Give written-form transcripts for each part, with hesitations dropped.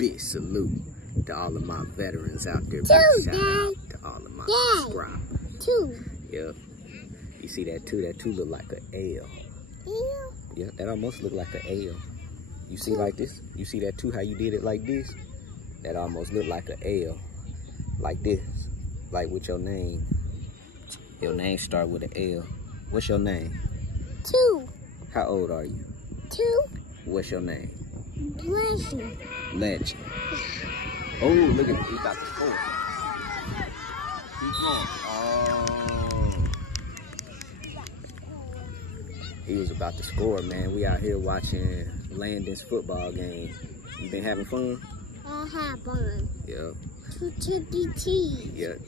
Big salute to all of my veterans out there. Big shout out to all of my subscribers. Yep. You see that too? That too look like an L. Yeah, that almost look like an L. You see like this? You see that too, how you did it like this? That almost look like an L. Like this. Like with your name. Your name start with an L. What's your name? 2. How old are you? 2. What's your name? Legend. Legend. Oh, look at it. He got the score. Keep going. Oh. He was about to score, man. We out here watching Landen's football game. You been having fun? I have fun. Yep. To Chuck E. Cheese. Yep.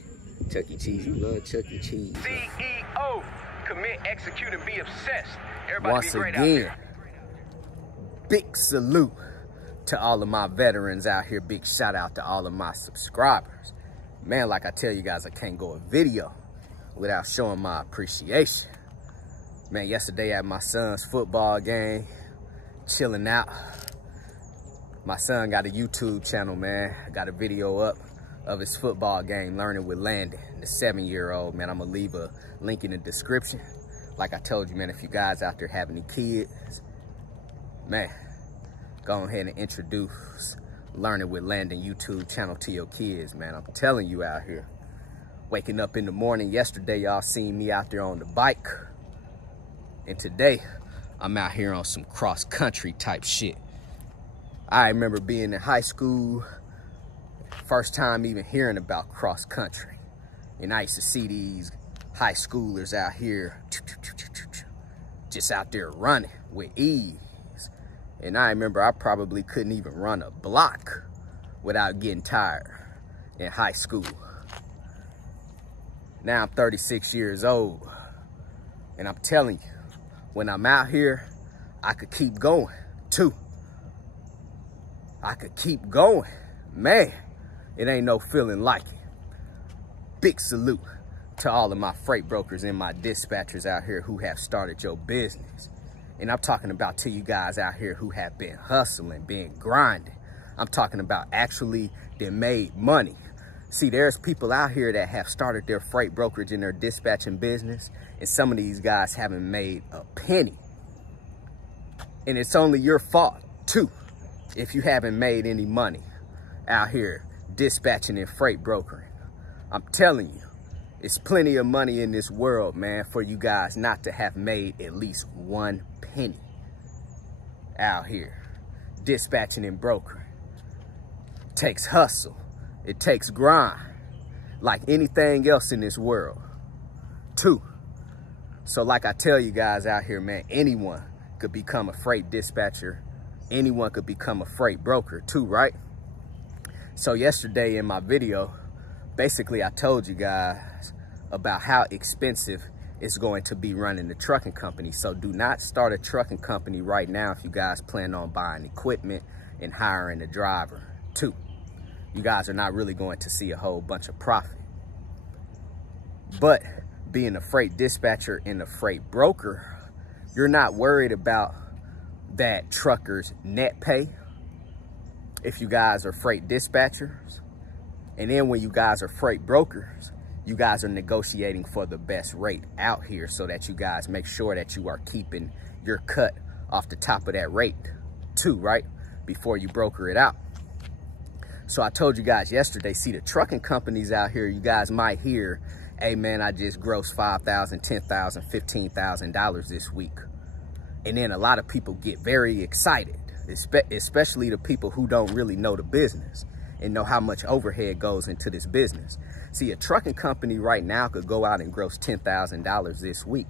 Chuck E. Cheese. You love Chuck E. Cheese. CEO. Commit, execute, and be obsessed. Everybody Once be great again, out there. big salute to all of my veterans out here. Big shout out to all of my subscribers. Man, like I tell you guys, I can't go a video without showing my appreciation. Man, yesterday at my son's football game, chilling out. My son got a YouTube channel, man. I got a video up of his football game, Learning with Landon, the 7-year-old, man. I'm gonna leave a link in the description. Like I told you, man, if you guys out there have any kids, man, go ahead and introduce Learning with Landon YouTube channel to your kids, man. I'm telling you out here. Waking up in the morning yesterday, y'all seen me out there on the bike. And today, I'm out here on some cross-country type shit. I remember being in high school, first time even hearing about cross-country. And I used to see these high schoolers out here, just out there running with ease. And I remember I probably couldn't even run a block without getting tired in high school. Now I'm 36 years old. And I'm telling you, when I'm out here, I could keep going too. I could keep going. Man, it ain't no feeling like it. Big salute to all of my freight brokers and my dispatchers out here who have started your business. And I'm talking about to you guys out here who have been hustling, been grinding. I'm talking about actually that made money. See, there's people out here that have started their freight brokerage and their dispatching business, and some of these guys haven't made a penny. And it's only your fault, too, if you haven't made any money out here dispatching and freight brokering. I'm telling you, it's plenty of money in this world, man, for you guys not to have made at least 1 penny out here dispatching and brokering. It takes hustle. It takes grind, like anything else in this world, too. So like I tell you guys out here, man, anyone could become a freight dispatcher. Anyone could become a freight broker, too, right? So yesterday in my video, basically I told you guys about how expensive it's going to be running the trucking company. So do not start a trucking company right now if you guys plan on buying equipment and hiring a driver, too. You guys are not really going to see a whole bunch of profit. But being a freight dispatcher and a freight broker, you're not worried about that trucker's net pay if you guys are freight dispatchers. And then when you guys are freight brokers, you guys are negotiating for the best rate out here so that you guys make sure that you are keeping your cut off the top of that rate too, right? Before you broker it out. So I told you guys yesterday, see the trucking companies out here, you guys might hear, hey man, I just grossed $5,000, $10,000, $15,000 this week. And then a lot of people get very excited, especially the people who don't really know the business and know how much overhead goes into this business. See, a trucking company right now could go out and gross $10,000 this week,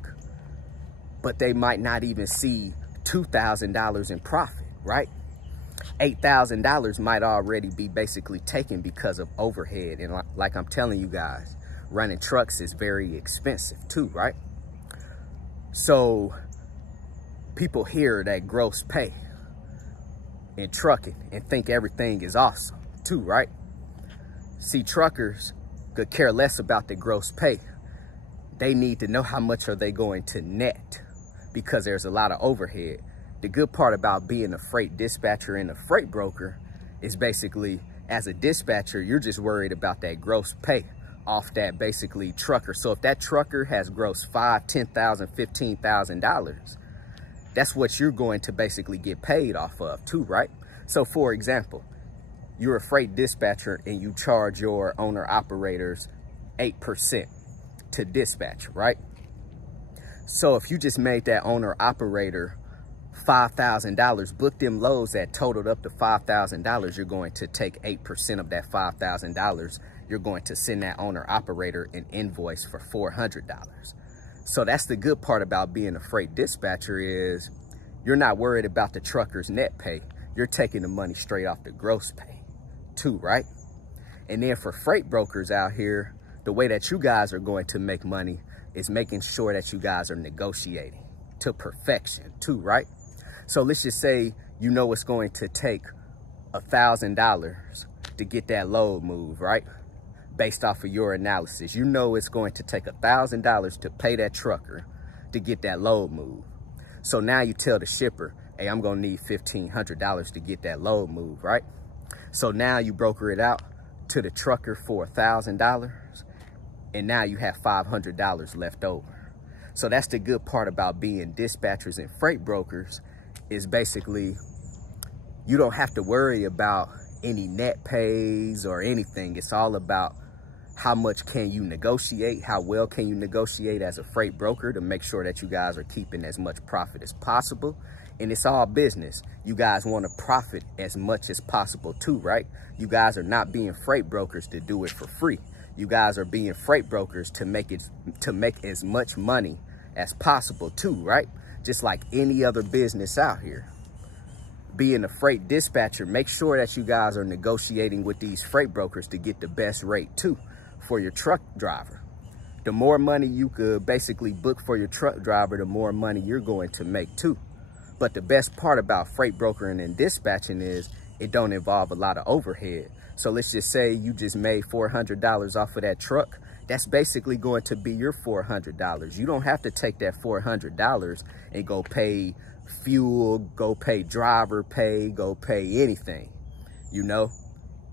but they might not even see $2,000 in profit, right? $8,000 might already be basically taken because of overhead. And like I'm telling you guys, running trucks is very expensive too, right? So people hear that gross pay in trucking and think everything is awesome too, right? See, truckers could care less about the gross pay. They need to know how much are they going to net because there's a lot of overhead. The good part about being a freight dispatcher and a freight broker is basically, as a dispatcher, you're just worried about that gross pay off that basically trucker. So if that trucker has gross $5,000, $10,000, $15,000, that's what you're going to basically get paid off of too, right? So for example, you're a freight dispatcher and you charge your owner operators 8% to dispatch, right? So if you just made that owner operator $5,000, book them loads that totaled up to $5,000, you're going to take 8% of that $5,000. You're going to send that owner operator an invoice for $400. So that's the good part about being a freight dispatcher is you're not worried about the trucker's net pay. You're taking the money straight off the gross pay too, right? And then for freight brokers out here, the way that you guys are going to make money is making sure that you guys are negotiating to perfection too, right? So let's just say, you know, it's going to take $1,000 to get that load moved, right? Based off of your analysis, you know it's going to take $1,000 to pay that trucker to get that load moved. So now you tell the shipper, hey, I'm gonna need $1,500 to get that load moved, right? So now you broker it out to the trucker for $1,000, and now you have $500 left over. So that's the good part about being dispatchers and freight brokers, is basically you don't have to worry about any net pays or anything. It's all about how much can you negotiate, how well can you negotiate as a freight broker to make sure that you guys are keeping as much profit as possible. And it's all business. You guys want to profit as much as possible too, right? You guys are not being freight brokers to do it for free. You guys are being freight brokers to make as much money as possible too, right? Just like any other business out here. Being a freight dispatcher, make sure that you guys are negotiating with these freight brokers to get the best rate too for your truck driver. The more money you could basically book for your truck driver, the more money you're going to make too. But the best part about freight brokering and dispatching is it don't involve a lot of overhead. So let's just say you just made $400 off of that truck. That's basically going to be your $400. You don't have to take that $400 and go pay fuel, go pay driver pay, go pay anything. You know,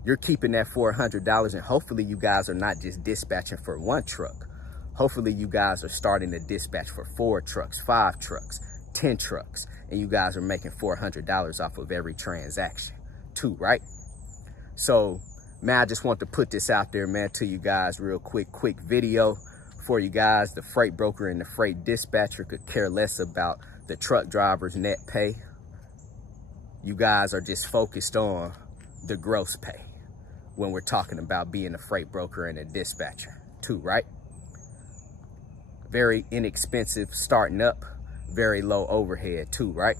you're keeping that $400, and hopefully you guys are not just dispatching for one truck. Hopefully you guys are starting to dispatch for 4 trucks, 5 trucks, 10 trucks, and you guys are making $400 off of every transaction too, right? So, man, I just want to put this out there, man, to you guys real quick video for you guys. The freight broker and the freight dispatcher could care less about the truck driver's net pay. You guys are just focused on the gross pay when we're talking about being a freight broker and a dispatcher too, right? Very inexpensive starting up, very low overhead too, right?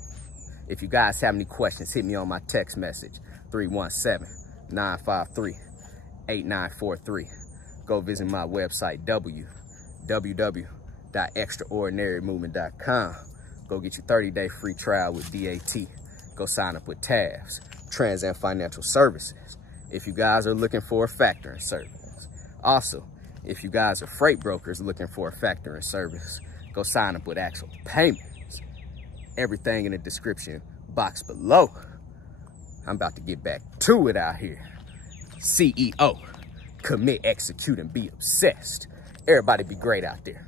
If you guys have any questions, hit me on my text message, 317-953-8943. Go visit my website, www.extraordinarymovement.com. Go get your 30-day free trial with DAT. Go sign up with TAFS, Trans and Financial Services, if you guys are looking for a factoring service. Also, if you guys are freight brokers looking for a factoring service, go sign up with Actual Payments. Everything in the description box below. I'm about to get back to it out here. CEO, commit, execute, and be obsessed. Everybody be great out there.